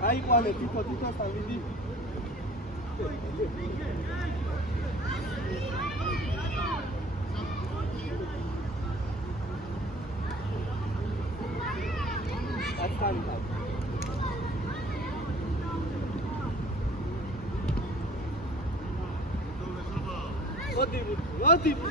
Aí, quando tipo tá vindo. Ótimo.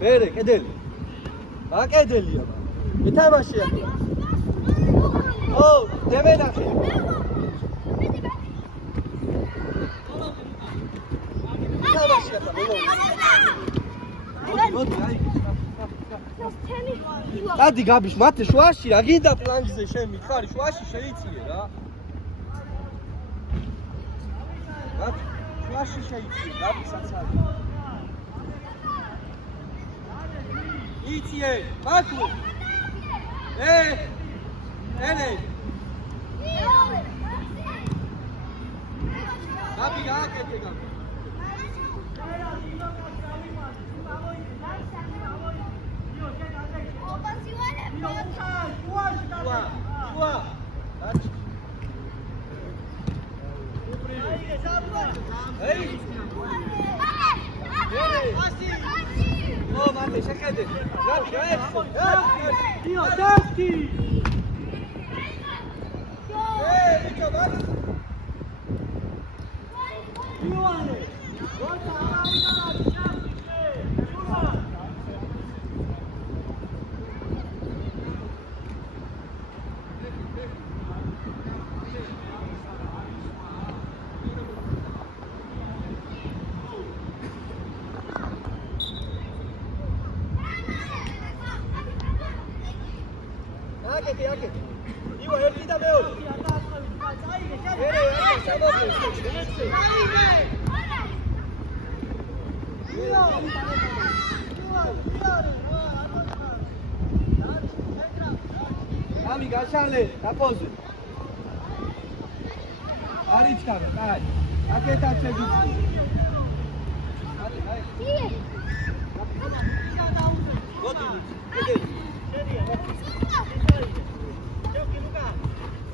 Bere, kedel. Ha kedel ya. Bitamaşı ya. Oh, deme nakhi. Bitamaşı ya. Hadi gabiş, mate şuashi, aginda plangize şemi, khari şuashi sheyitsiye ra. Mate şuashi sheyitsiye, gabiş atsali. İtiye, bakma. Ene. Gabi ya kete gabi. Tua. Hey. Oh, mate, çekedi. Yap. Dafti. Hey, çabuk. Yuane. Აკეთე. ივა ერთი და მეორე. Ami gashale, dapoze. Არის ჩქარა, კაი. აკეთა შეგიძლია.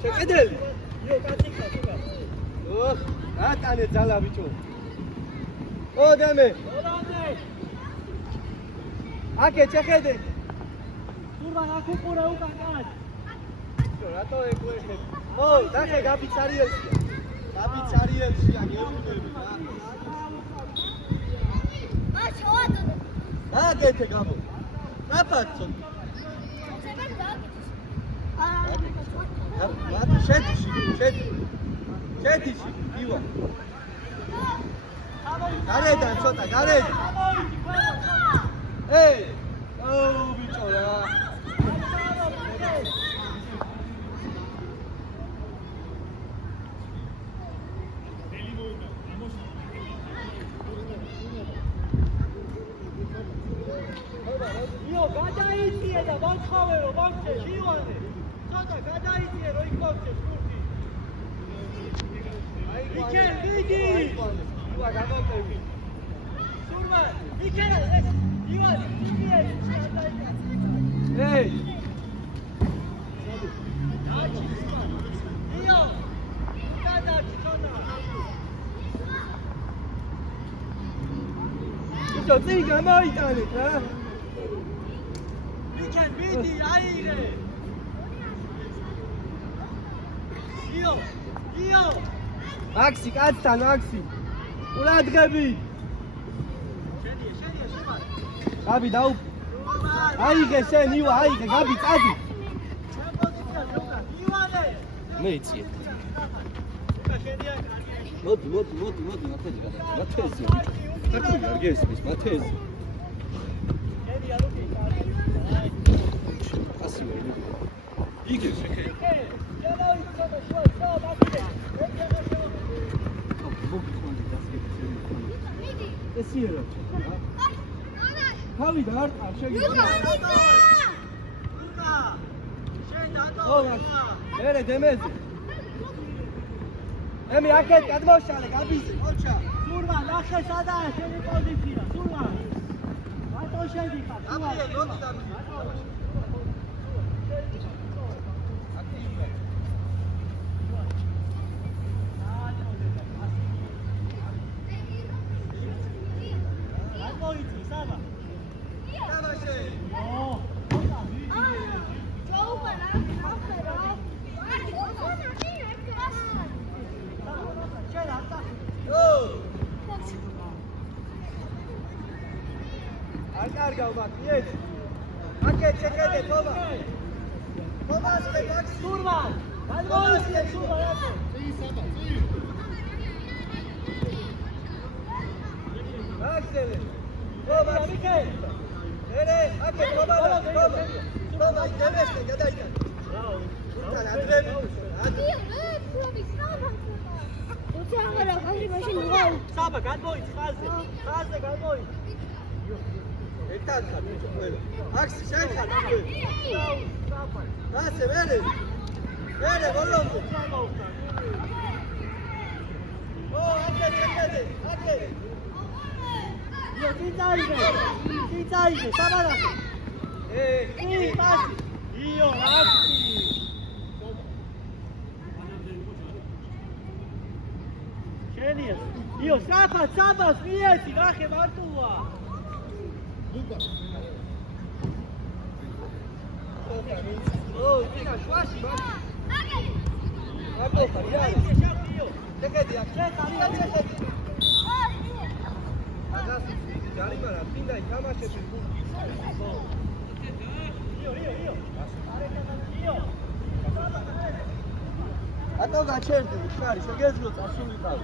Çekedel. Yok açıkla. Oh, atane zala biço. O deme. Ake çekede. Durban aku pura ukan kaç. Rato ekle. Oh, dakhe gabi çariyelsi. Gabi çariyelsi yani yorulmuyor. Ha, çoğadı. Ha, gete gabo. Ne yaparsın? Şetiş, Iva. Garedan, çota, garedan. Hey, oh, bicho ya. Yo, gada itiye da bank khavero, bank Ivane. Çota, gada itiye ro ikbokse, şurti. İker, vidi. Iva gamotevi. Surma, İker, Ivan, itiye. Hey. Yo, gada çota. Bicho, zi gamoitane, ha? İker, vidi, ayire. Io! Maxi, კაცთან, Maxi. ყურადღები. შედი. გაბი დაუ. აიღე შენ, ივა, აიღე, გაბი, წადი. ჩემ პოზიცია, ივანე. მე იცი. შენია კარგი. მოდი, მათეზე გადა. მათეზე. ქართული არ გესმის, მათეზე. ასე ვერ მიგო. იგე შეხე. ესიერო. თავი და არ შეგიძლია. მერე დემეზე. ემი აქეთ გადმოშალე, გაბიზე, მოჩა. სურვა, ნახე სადაა შენი პოზიცია, სურვა. მარტო შედიხარ, სურვა. მოდი დამი. Io, Sabas, vieti, nahke martua. Oh, tina, șoași, bă. Martua, ia. Çekedi ya. Çekedi. Agasi, jarima la pinda i kamaše se tu. A to ga čerdi, šari, što gezlo ta šumi pravi.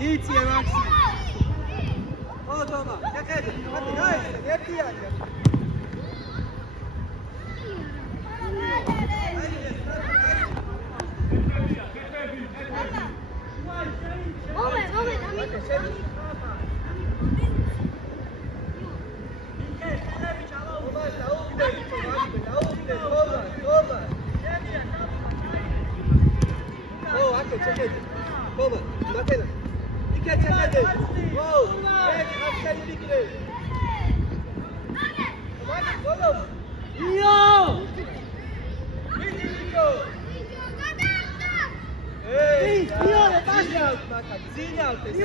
Idzie Maxi. O Toma, czekaj, nie pijaj. O, aqui, czekaj. Toma, Matena. Çekedi. Wow. Askeri fikri. Oğlum. Yo. Video. Hey, yo, başla. Zina ötesi.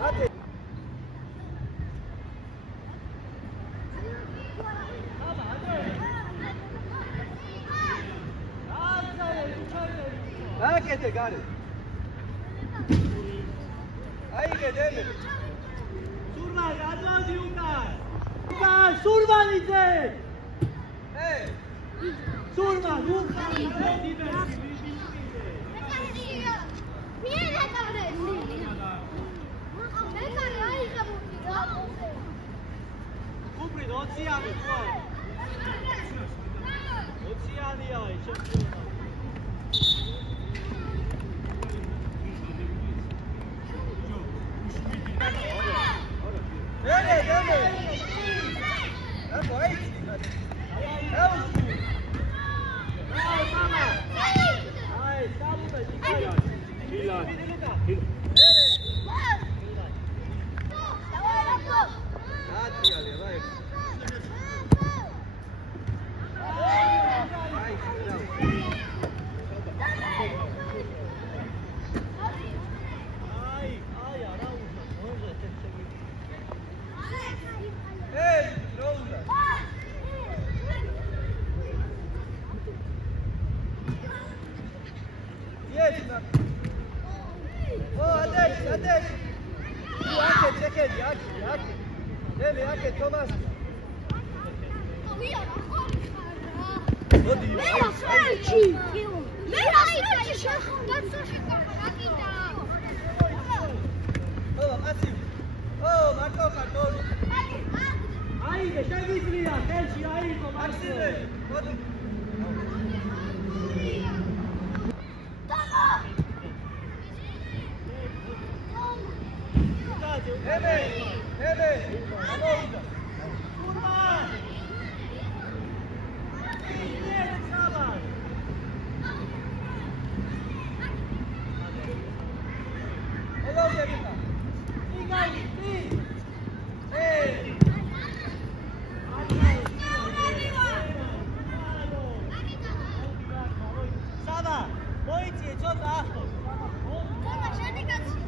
Hadi. Hakete gari. Ayge demi. Surma, radyo diyorlar. Surma, surma nice. Hey. Surma, surma nice. Niye ne kadar? Ne kadar ayıca bu? Kupri, oceani. Oceani ya, çok. ელი აკე თომას მოდი მე ასრჩი ო მასი ო მარტო ხარ აიდე შეგიძლია ხელში აიღო მაქსიმე მოდი ელე ამოვიდა კურბან იე ხალარ ელო გებინა იგალი ი საბა მოიწიე ცოტა ახო დამასე კაცი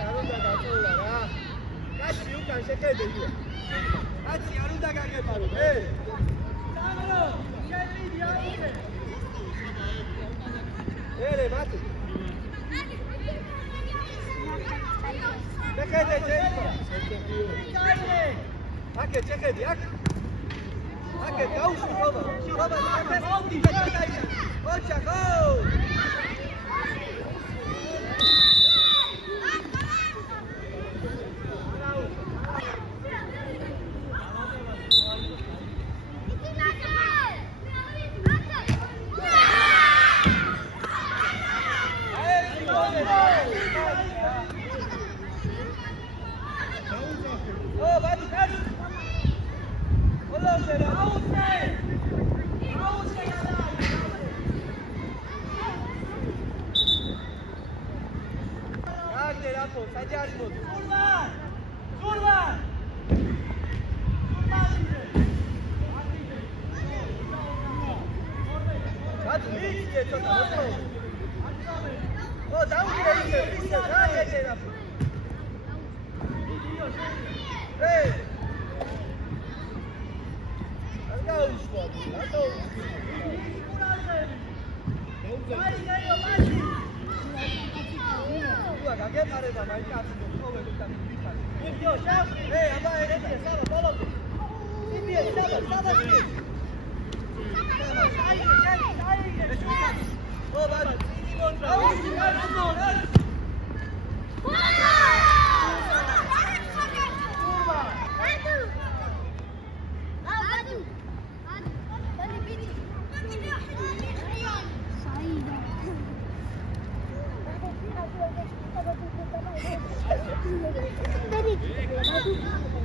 არ უნდა დაწოლა რა კაცი უკან შეკედე ია კაცი არ უნდა გაგებარო სამრო შედი აუგე ელე მათი შეკედე ჯეი აკე შეკედი აკე აკე დაუშვი ხობა მოდი გადაია ოჩა ხო საჯარი მოდი ზურბან კაცი მიიწიე ცოტა მოსწო ო დაუგირე ისე რა ეგერა არ გაუშვა რატო გაგეპარება მაინც ასე მოხოვები და მიფიქარ. მიგიო შავ? აბა ერეთია საბა ბოლომდე. იმიე საბა. ო ბაბა, წინი მონდა. Very good.